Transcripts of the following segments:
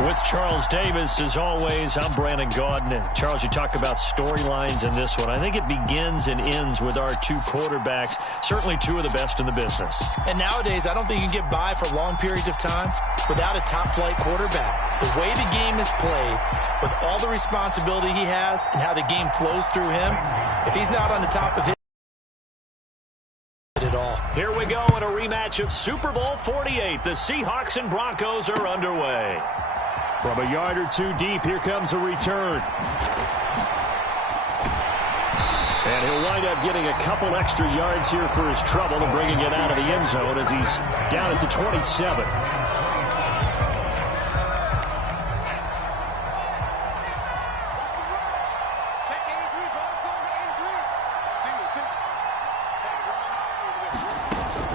With Charles Davis, as always, I'm Brandon Gaudin. Charles, you talk about storylines in this one. I think it begins and ends with our two quarterbacks, certainly two of the best in the business. And nowadays, I don't think you can get by for long periods of time without a top-flight quarterback. The way the game is played, with all the responsibility he has and how the game flows through him, if he's not on the top of his at all. Here we go in a rematch of Super Bowl 48. The Seahawks and Broncos are underway. From a yard or two deep, here comes a return. And he'll wind up getting a couple extra yards here for his trouble and bringing it out of the end zone as he's down at the 27.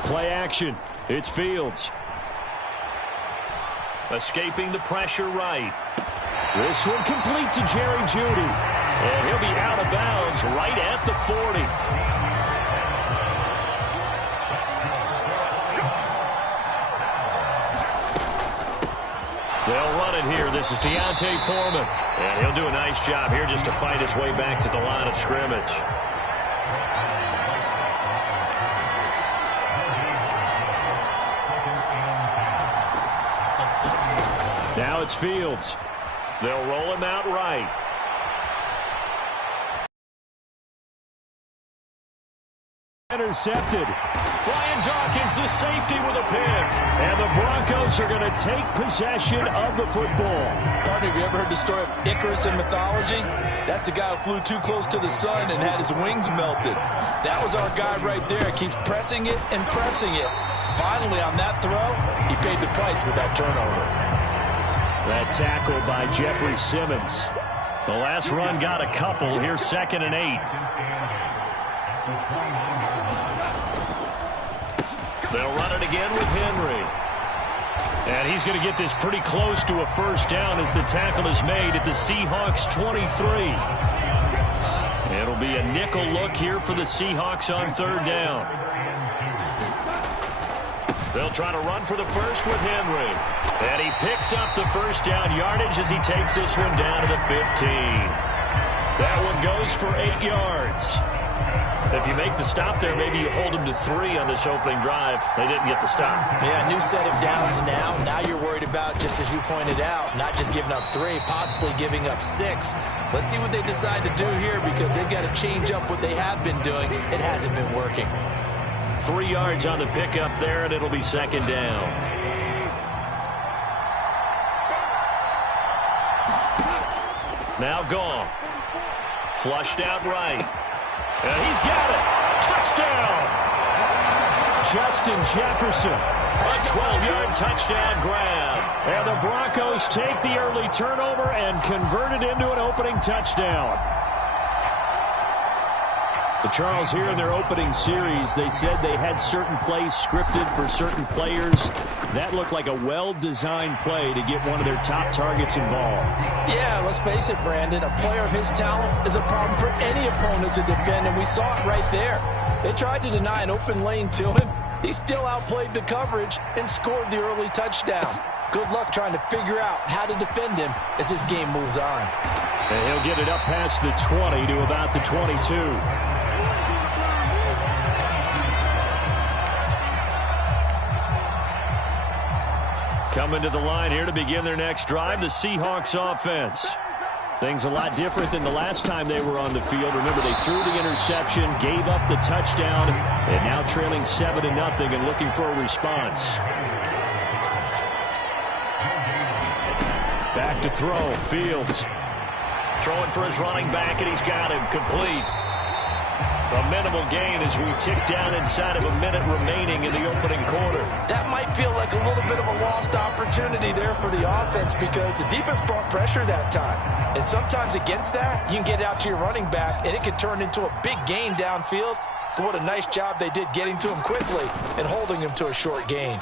Play action. It's Fields. Escaping the pressure right. This one complete to Jerry Jeudy. And he'll be out of bounds right at the 40. They'll run it here. This is Deontay Foreman. And he'll do a nice job here just to fight his way back to the line of scrimmage. Now it's Fields. They'll roll him out right. Intercepted. Brian Dawkins, the safety, with a pick. And the Broncos are going to take possession of the football. Partner, have you ever heard the story of Icarus in mythology? That's the guy who flew too close to the sun and had his wings melted. That was our guy right there. Keeps pressing it and pressing it. Finally, on that throw, he paid the price with that turnover. That tackle by Jeffrey Simmons. The last run got a couple. Here's 2nd and 8. They'll run it again with Henry. And he's going to get this pretty close to a first down as the tackle is made at the Seahawks 23. It'll be a nickel look here for the Seahawks on 3rd down. They'll try to run for the first with Henry. And he picks up the first down yardage as he takes this one down to the 15. That one goes for 8 yards. If you make the stop there, maybe you hold them to 3 on this opening drive. They didn't get the stop. Yeah, new set of downs now. Now you're worried about, just as you pointed out, not just giving up 3, possibly giving up 6. Let's see what they decide to do here because they've got to change up what they have been doing. It hasn't been working. 3 yards on the pickup there, and it'll be 2nd down. Now Goff. Flushed out right. And he's got it. Touchdown. Justin Jefferson. A 12-yard touchdown grab. And the Broncos take the early turnover and convert it into an opening touchdown. But Charles, here in their opening series, they said they had certain plays scripted for certain players. That looked like a well-designed play to get one of their top targets involved. Yeah, let's face it, Brandon. A player of his talent is a problem for any opponent to defend, and we saw it right there. They tried to deny an open lane to him. He still outplayed the coverage and scored the early touchdown. Good luck trying to figure out how to defend him as this game moves on. And he'll get it up past the 20 to about the 22. Coming to the line here to begin their next drive, the Seahawks offense. Things a lot different than the last time they were on the field. Remember, they threw the interception, gave up the touchdown, and now trailing 7-0 and looking for a response. Back to throw, Fields. Throwing for his running back, and he's got him complete. A minimal gain as we tick down inside of a minute remaining in the opening quarter. That might feel like a little bit of a lost opportunity there for the offense because the defense brought pressure that time. And sometimes against that, you can get out to your running back, and it can turn into a big gain downfield. But what a nice job they did getting to him quickly and holding him to a short gain.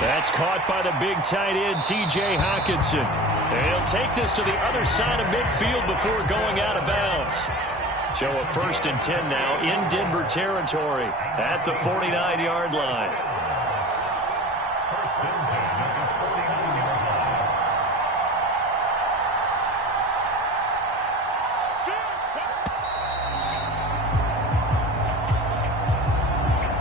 That's caught by the big tight end, T.J. Hockenson. And he'll take this to the other side of midfield before going out of bounds. So a 1st and 10 now in Denver territory at the 49-yard line.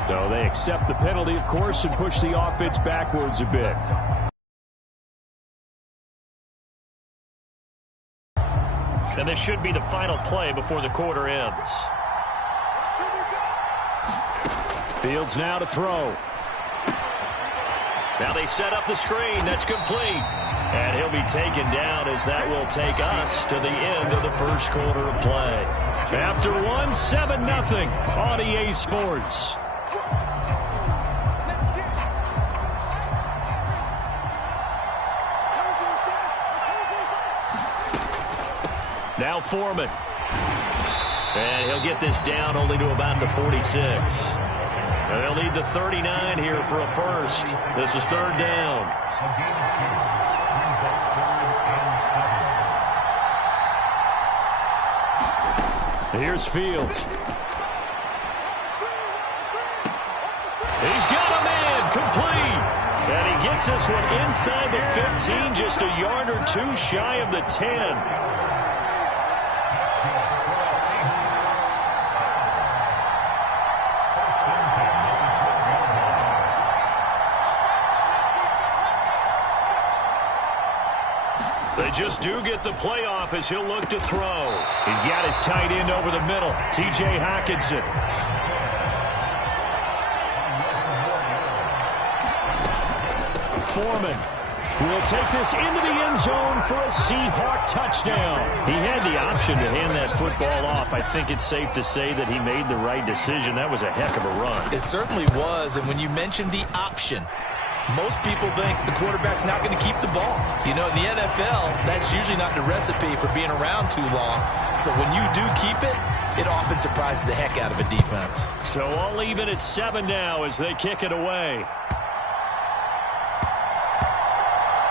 So they accept the penalty, of course, and push the offense backwards a bit. And this should be the final play before the quarter ends. Fields now to throw. Now they set up the screen. That's complete. And he'll be taken down as that will take us to the end of the first quarter of play. After one, 7-0 on EA Sports. Now Foreman. And he'll get this down only to about the 46. And they'll need the 39 here for a first. This is third down. Here's Fields. He's got a man complete. And he gets this one inside the 15, just a yard or two shy of the 10. They just do get the playoff as he'll look to throw. He's got his tight end over the middle, T.J. Hockenson. Foreman will take this into the end zone for a Seahawk touchdown. He had the option to hand that football off. I think it's safe to say that he made the right decision. That was a heck of a run. It certainly was, and when you mentioned the option, most people think the quarterback's not going to keep the ball. You know, in the NFL, that's usually not the recipe for being around too long. So when you do keep it, it often surprises the heck out of a defense. So all even at 7 now as they kick it away.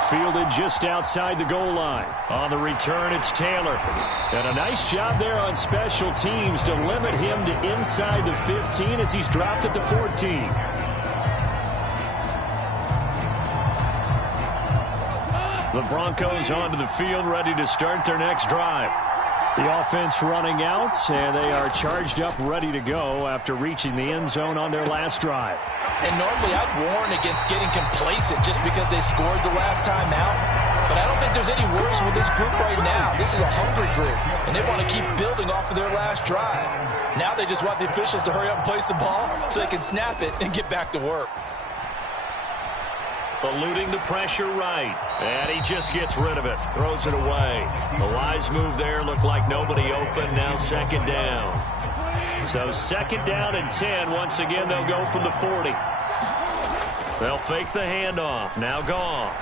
Fielded just outside the goal line. On the return, it's Taylor. And a nice job there on special teams to limit him to inside the 15 as he's dropped at the 14. The Broncos onto the field, ready to start their next drive. The offense running out, and they are charged up, ready to go after reaching the end zone on their last drive. And normally I'd warn against getting complacent just because they scored the last time out. But I don't think there's any worries with this group right now. This is a hungry group, and they want to keep building off of their last drive. Now they just want the officials to hurry up and place the ball so they can snap it and get back to work. Eluding the pressure right. And he just gets rid of it. Throws it away. The wise move there. Looked like nobody open. Now second down. So second down and 10. Once again, they'll go from the 40. They'll fake the handoff. Now Goff.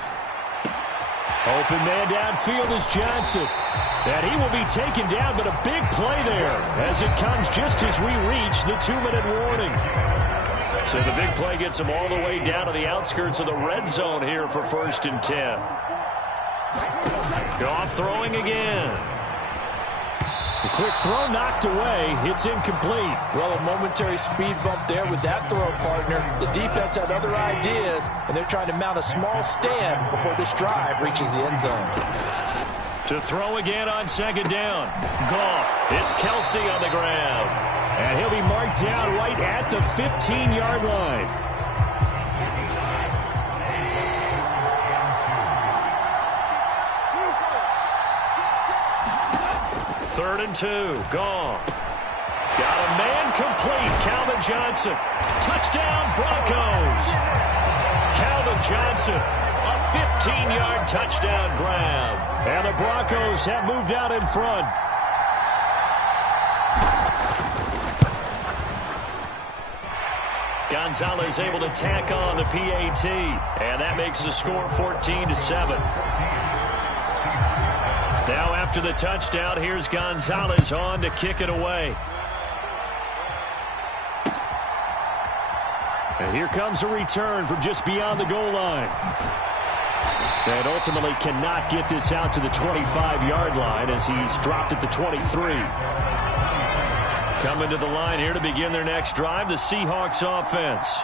Open man downfield is Johnson. And he will be taken down, but a big play there as it comes just as we reach the 2-minute warning. So the big play gets them all the way down to the outskirts of the red zone here for 1st and 10. Goff throwing again. The quick throw knocked away. It's incomplete. Well, a momentary speed bump there with that throw partner. The defense had other ideas, and they're trying to mount a small stand before this drive reaches the end zone. To throw again on second down. Goff. It's Kelsey on the ground. And he'll be marked down right at the 15-yard line. Third and 2. Goff. Got a man complete. Calvin Johnson. Touchdown, Broncos. Calvin Johnson. A 15-yard touchdown grab. And the Broncos have moved out in front. Gonzalez able to tack on the PAT, and that makes the score 14-7. Now after the touchdown, here's Gonzalez on to kick it away. And here comes a return from just beyond the goal line. And ultimately cannot get this out to the 25-yard line as he's dropped at the 23. Coming to the line here to begin their next drive, the Seahawks offense.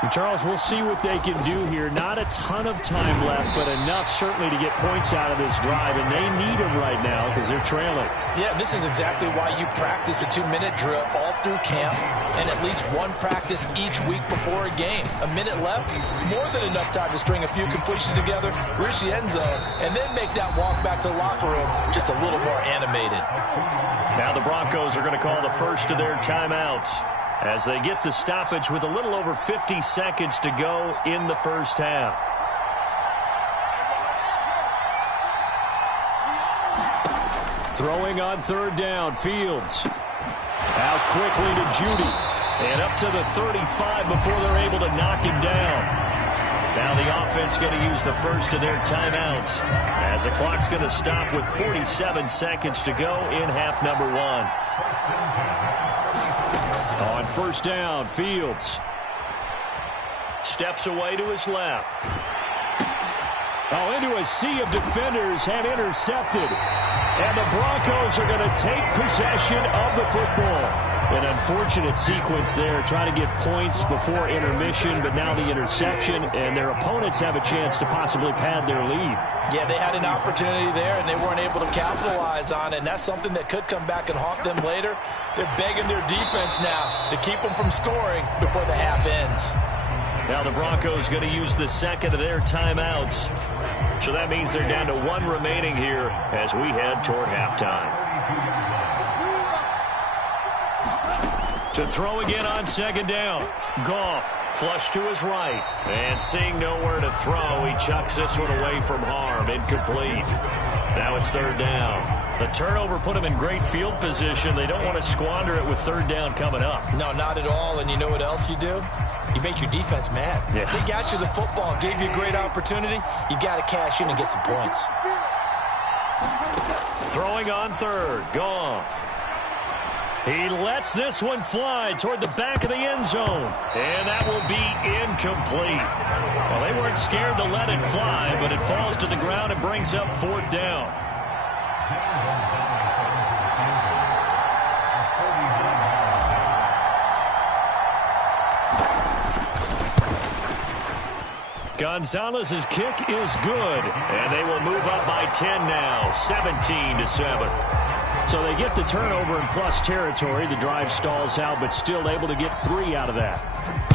And Charles, we'll see what they can do here. Not a ton of time left, but enough certainly to get points out of this drive, and they need them right now because they're trailing. Yeah, this is exactly why you practice a 2-minute drill all through camp and at least one practice each week before a game. A minute left, more than enough time to string a few completions together, reach the end zone, and then make that walk back to the locker room just a little more animated. Now the Broncos are going to call the first of their timeouts as they get the stoppage with a little over 50 seconds to go in the first half. Throwing on third down, Fields. Out quickly to Judy. And up to the 35 before they're able to knock him down. Now the offense going to use the first of their timeouts as the clock's going to stop with 47 seconds to go in half number 1. On first down, Fields. Steps away to his left. Oh, into a sea of defenders and intercepted. And the Broncos are going to take possession of the football. An unfortunate sequence there, trying to get points before intermission, but now the interception, and their opponents have a chance to possibly pad their lead. Yeah, they had an opportunity there, and they weren't able to capitalize on it, and that's something that could come back and haunt them later. They're begging their defense now to keep them from scoring before the half ends. Now the Broncos going to use the second of their timeouts. So that means they're down to 1 remaining here as we head toward halftime. To throw again on second down. Goff flush to his right. And seeing nowhere to throw, he chucks this one away from harm. Incomplete. Now it's third down. The turnover put them in great field position. They don't want to squander it with third down coming up. No, not at all. And you know what else you do? You make your defense mad. Yeah. They got you the football, gave you a great opportunity. You got to cash in and get some points. Throwing on third. Goff. He lets this one fly toward the back of the end zone. And that will be incomplete. Well, they weren't scared to let it fly, but it falls to the ground and brings up fourth down. Gonzalez's kick is good, and they will move up by 10 now, 17-7. So they get the turnover in plus territory. The drive stalls out, but still able to get 3 out of that.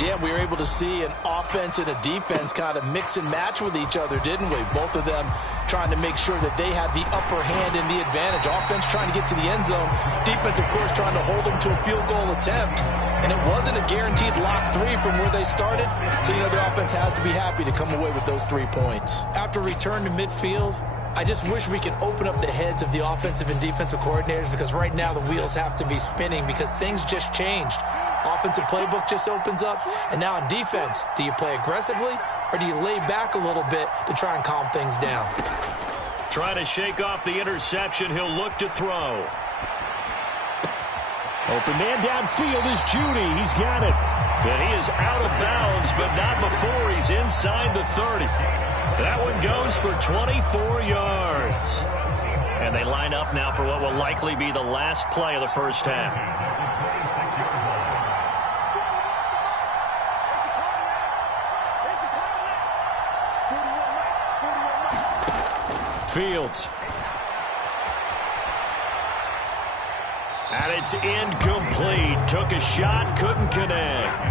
Yeah, we were able to see an offense and a defense kind of mix and match with each other, didn't we? Both of them trying to make sure that they had the upper hand and the advantage. Offense trying to get to the end zone. Defense, of course, trying to hold them to a field goal attempt. And it wasn't a guaranteed lock 3 from where they started. So, you know, the offense has to be happy to come away with those 3 points. After return to midfield, I just wish we could open up the heads of the offensive and defensive coordinators, because right now the wheels have to be spinning because things just changed. Offensive playbook just opens up, and now on defense, do you play aggressively or do you lay back a little bit to try and calm things down? Trying to shake off the interception. He'll look to throw. Open man downfield is Judy. He's got it. And he is out of bounds, but not before he's inside the 30. That one goes for 24 yards. And they line up now for what will likely be the last play of the first half. Fields. And it's incomplete. Took a shot, couldn't connect.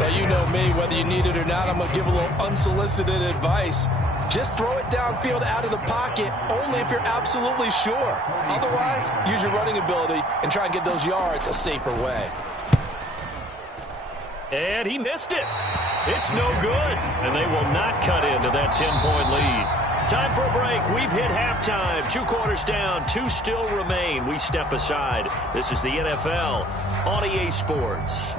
Well, you know me, whether you need it or not, I'm going to give a little unsolicited advice. Just throw it downfield out of the pocket, only if you're absolutely sure. Otherwise, use your running ability and try and get those yards a safer way. And he missed it. It's no good. And they will not cut into that 10-point lead. Time for a break. We've hit halftime. 2 quarters down. 2 still remain. We step aside. This is the NFL on EA Sports.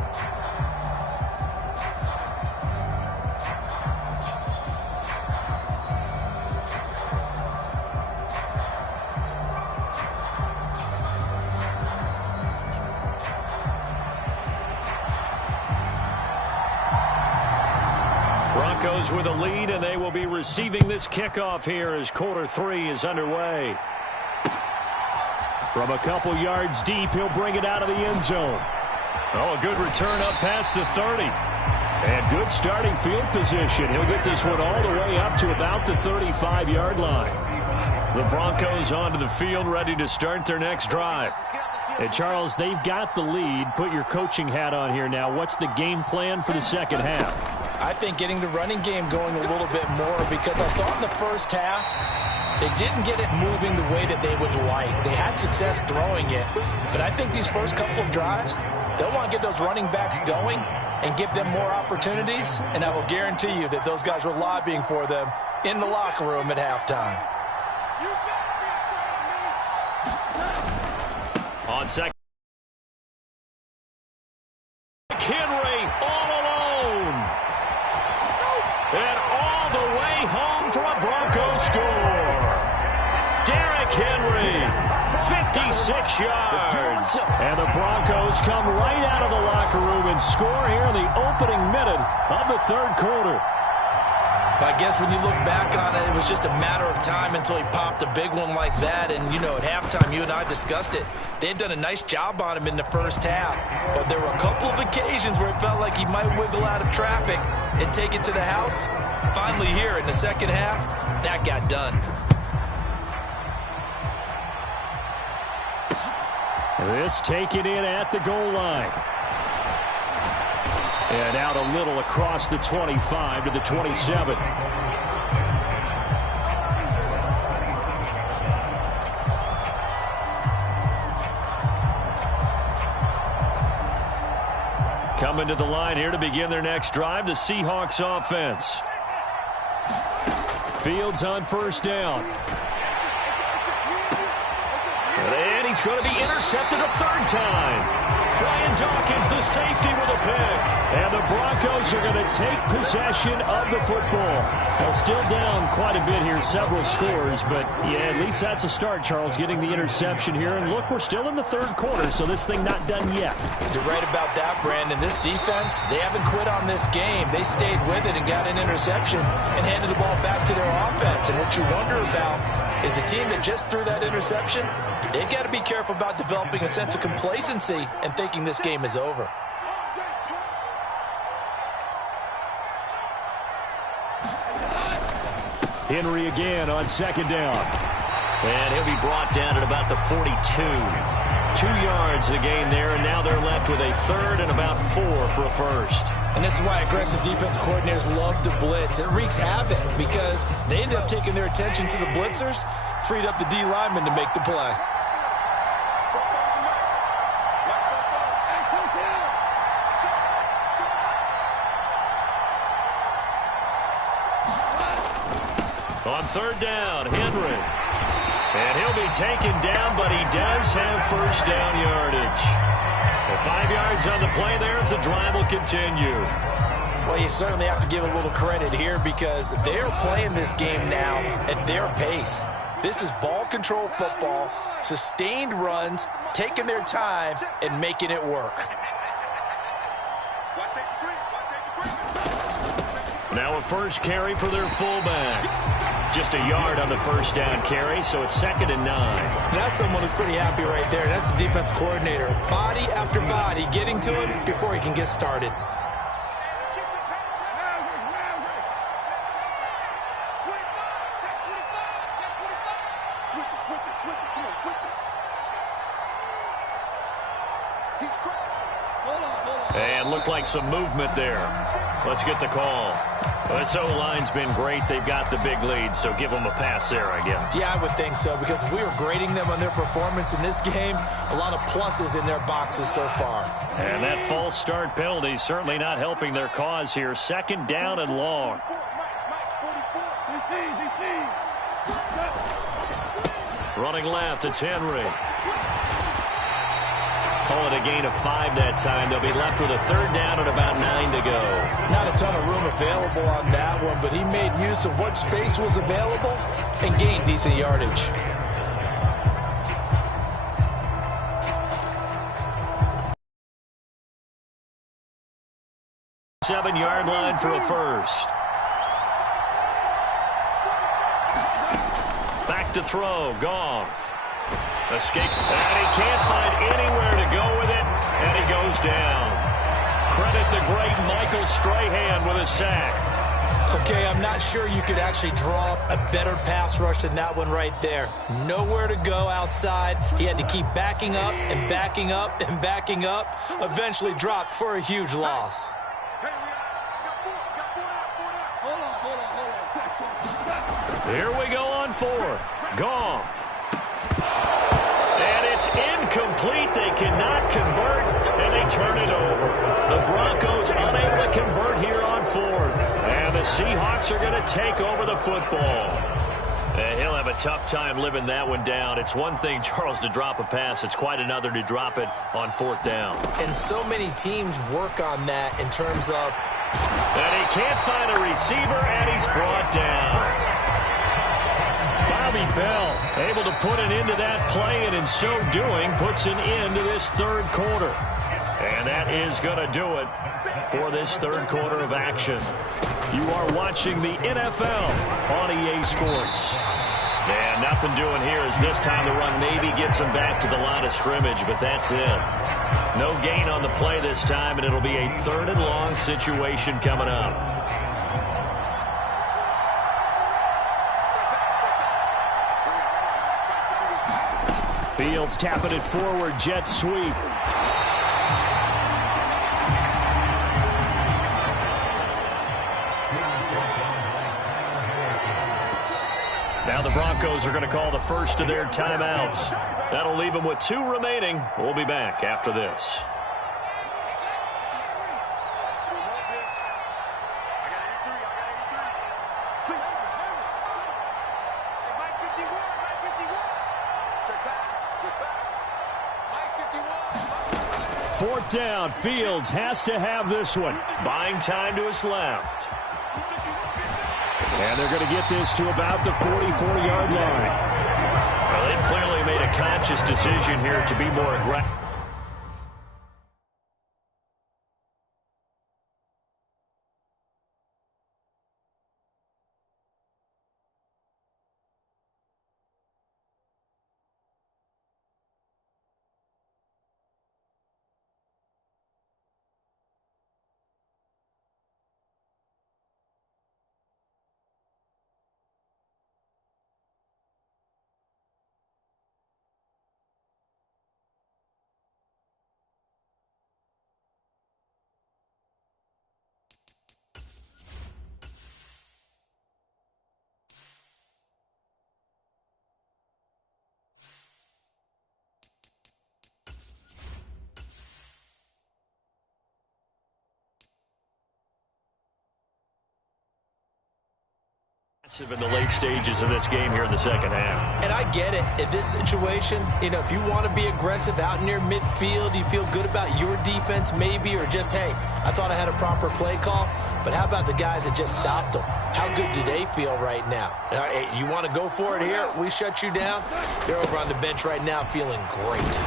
Broncos with a lead, and they will be receiving this kickoff here as quarter 3 is underway. From a couple yards deep, he'll bring it out of the end zone. Oh, a good return up past the 30. And good starting field position. He'll get this one all the way up to about the 35-yard line. The Broncos onto the field, ready to start their next drive. And Charles, they've got the lead. Put your coaching hat on here now. What's the game plan for the second half? I think getting the running game going a little bit more, because I thought in the first half they didn't get it moving the way that they would like. They had success throwing it, but I think these first couple of drives, they'll want to get those running backs going and give them more opportunities, and I will guarantee you that those guys were lobbying for them in the locker room at halftime. On second, Henry all alone. And all the way home for a Broncos score. Derrick Henry, 56 yards. And the Broncos come right out of the locker room and score here in the opening minute of the third quarter. I guess when you look back on it, it was just a matter of time until he popped a big one like that. And, you know, at halftime, you and I discussed it. They had done a nice job on him in the first half. But there were a couple of occasions where it felt like he might wiggle out of traffic and take it to the house. Finally here in the second half, that got done. This taken in at the goal line. And out a little across the 25 to the 27. Coming to the line here to begin their next drive, the Seahawks offense. Fields on first down. And he's going to be intercepted a third time. Brian Dawkins, the safety, with a pick. And the Broncos are going to take possession of the football. Well, still down quite a bit here, several scores, but yeah, at least that's a start, Charles, getting the interception here. And look, we're still in the third quarter, so this thing not done yet. You're right about that, Brandon. This defense, they haven't quit on this game. They stayed with it and got an interception and handed the ball back to their offense. And what you wonder about is the team that just threw that interception, they've got to be careful about developing a sense of complacency and thinking this game is over. Henry again on second down. And he'll be brought down at about the 42. 2 yards the gain there, and now they're left with a third and about 4 for a first. And this is why aggressive defense coordinators love to blitz. It wreaks havoc because they end up taking their attention to the blitzers, freed up the D lineman to make the play. On third down, Henry. And he'll be taken down, but he does have first down yardage. Well, 5 yards on the play there, and the drive will continue. Well, you certainly have to give a little credit here because they're playing this game now at their pace. This is ball control football, sustained runs, taking their time, and making it work. Now a first carry for their fullback. Just a yard on the first down carry, so it's 2nd and 9. That's someone who's pretty happy right there. That's the defense coordinator. Body after body getting to him before he can get started. And looked like some movement there. Let's get the call. Well, this O-line's been great. They've got the big lead, so give them a pass there, I guess. Yeah, I would think so, because if we were grading them on their performance in this game, a lot of pluses in their boxes so far. And that false start penalty certainly not helping their cause here. 2nd down and long. Running left, it's Henry. Call it a gain of 5 that time. They'll be left with a third down and about 9 to go. Not a ton of room available on that one, but he made use of what space was available and gained decent yardage. Seven-yard line for a first. Back to throw, Goff. Escape, and he can't find anywhere to go with it, and he he goes down. Credit the great Michael Strahan with a sack. Okay, I'm not sure you could actually draw up a better pass rush than that one right there. Nowhere to go outside. He had to keep backing up and backing up and backing up. Eventually dropped for a huge loss. Here we go on fourth. Goff. And it's incomplete. They cannot convert, and they turn it over. The Broncos unable to convert here on fourth. And the Seahawks are going to take over the football. And he'll have a tough time living that one down. It's one thing, Charles, to drop a pass. It's quite another to drop it on fourth down. And so many teams work on that in terms of... And he can't find a receiver, and he's brought down. Bobby Bell able to put an end to that play, and in so doing puts an end to this third quarter. And that is going to do it for this third quarter of action. You are watching the NFL on EA Sports. And nothing doing here as this time the run maybe gets him back to the line of scrimmage, but that's it. No gain on the play this time, and it'll be a third and long situation coming up. Fields tapping it forward, jet sweep. Now the Broncos are going to call the first of their timeouts. That'll leave them with 2 remaining. We'll be back after this. Fourth down. Fields has to have this one. Buying time to his left. And they're going to get this to about the 44-yard line. Well, they've clearly made a conscious decision here to be more aggressive. In the late stages of this game here in the second half. And I get it. In this situation, if you want to be aggressive out near midfield, you feel good about your defense maybe, or just, hey, I thought I had a proper play call. But how about the guys that just stopped them? How good do they feel right now? Hey, you want to go for it here? We shut you down? They're over on the bench right now feeling great.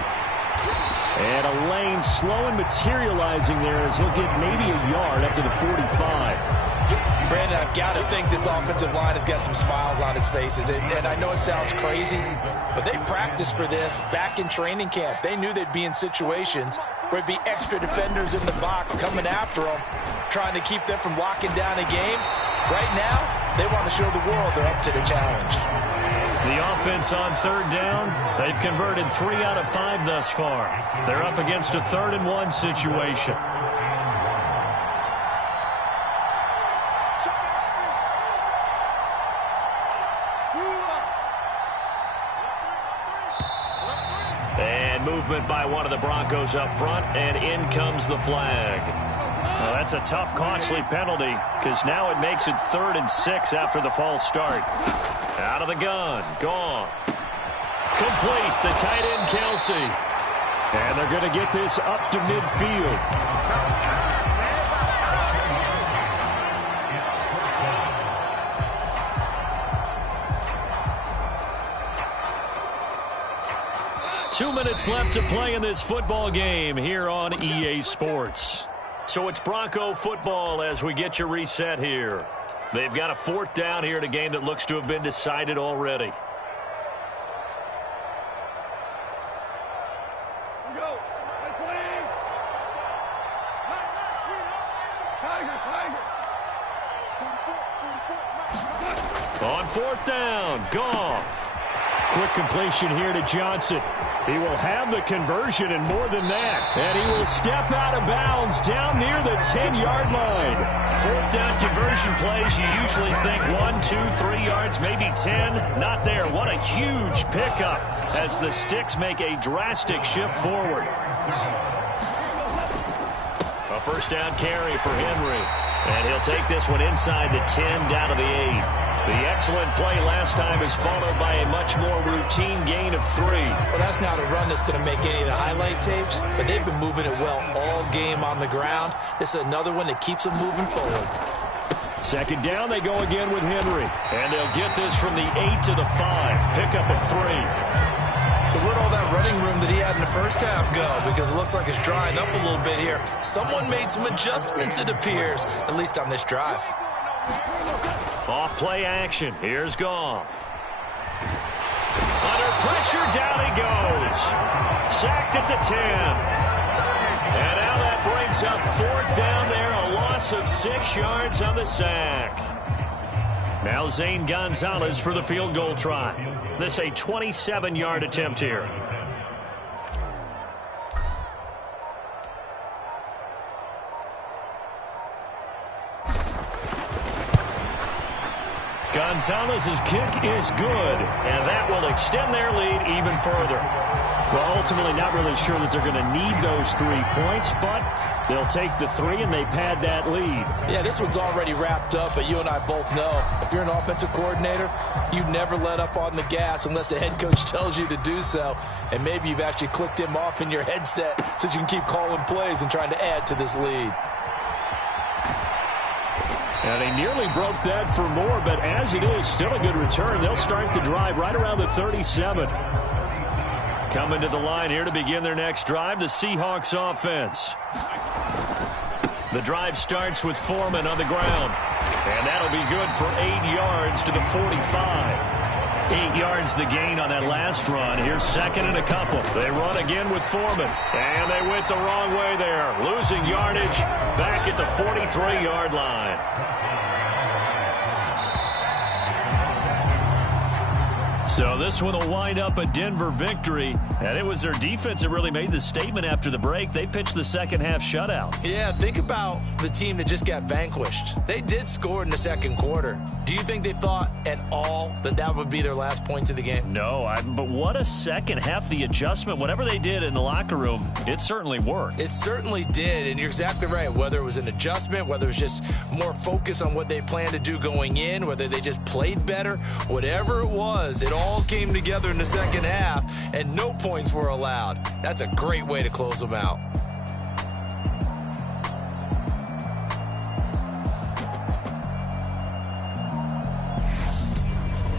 And a lane slow and materializing there as he'll get maybe a yard up to the 45. Brandon, I've got to think this offensive line has got some smiles on its faces. And I know it sounds crazy, but they practiced for this back in training camp. They knew they'd be in situations where it'd be extra defenders in the box coming after them, trying to keep them from locking down a game. Right now, they want to show the world they're up to the challenge. The offense on third down, they've converted 3 out of 5 thus far. They're up against a 3rd and 1 situation. Movement by one of the Broncos up front, and in comes the flag. Well, that's a tough, costly penalty, because now it makes it 3rd and 6 after the false start. Out of the gun, Goff. Complete, the tight end, Kelsey. And they're going to get this up to midfield. 2 minutes left to play in this football game here on EA Sports. So it's Bronco football as we get you reset here. They've got a 4th down here in a game that looks to have been decided already. On fourth down, Goff. Quick completion here to Johnson. He will have the conversion and more than that. And he will step out of bounds down near the 10-yard line. Fourth down conversion plays, you usually think 1, 2, 3 yards, maybe 10. Not there. What a huge pickup as the Sticks make a drastic shift forward. A first down carry for Henry. And he'll take this one inside the 10 down to the 8. The excellent play last time is followed by a much more routine gain of 3. Well, that's not a run that's going to make any of the highlight tapes, but they've been moving it well all game on the ground. This is another one that keeps them moving forward. Second down, they go again with Henry. And they'll get this from the 8 to the 5. Pick up at 3. So where'd all that running room that he had in the first half go? Because it looks like it's drying up a little bit here. Someone made some adjustments, it appears, at least on this drive. Off play action. Here's Goff. Under pressure, down he goes. Sacked at the 10. And now that brings up fourth down there. A loss of 6 yards on the sack. Now Zane Gonzalez for the field goal try. This a 27-yard attempt here. Gonzalez's kick is good, and that will extend their lead even further. Well, ultimately not really sure that they're going to need those 3 points, but they'll take the 3 and they pad that lead. Yeah, this one's already wrapped up, but you and I both know if you're an offensive coordinator, you never let up on the gas unless the head coach tells you to do so, and maybe you've actually clicked him off in your headset so you can keep calling plays and trying to add to this lead. And they nearly broke that for more, but as it is, still a good return. They'll start the drive right around the 37. Coming to the line here to begin their next drive, the Seahawks offense. The drive starts with Foreman on the ground. And that'll be good for 8 yards to the 45. 8 yards the gain on that last run. Here's second and a couple. They run again with Foreman. And they went the wrong way there. Losing yardage back at the 43-yard line. So this one will wind up a Denver victory. And it was their defense that really made the statement after the break. They pitched the second half shutout. Yeah, think about the team that just got vanquished. They did score in the second quarter. Do you think they thought at all that that would be their last points of the game? No, but what a second half. The adjustment, whatever they did in the locker room, it certainly worked. It certainly did, and you're exactly right. Whether it was an adjustment, whether it was just more focus on what they planned to do going in, whether they just played better, whatever it was, it all came together in the second half, and no points were allowed. That's a great way to close them out.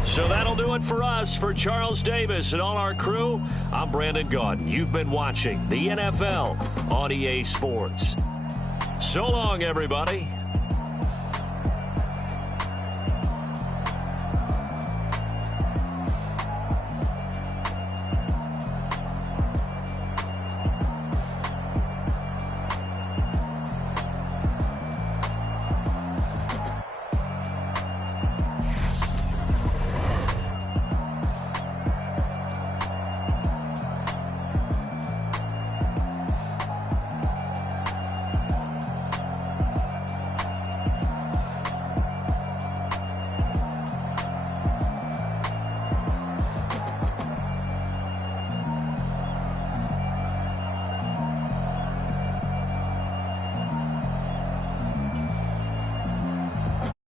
So that'll do it for us. For Charles Davis and all our crew, I'm Brandon Gaudin. You've been watching the NFL on EA Sports. So long, everybody.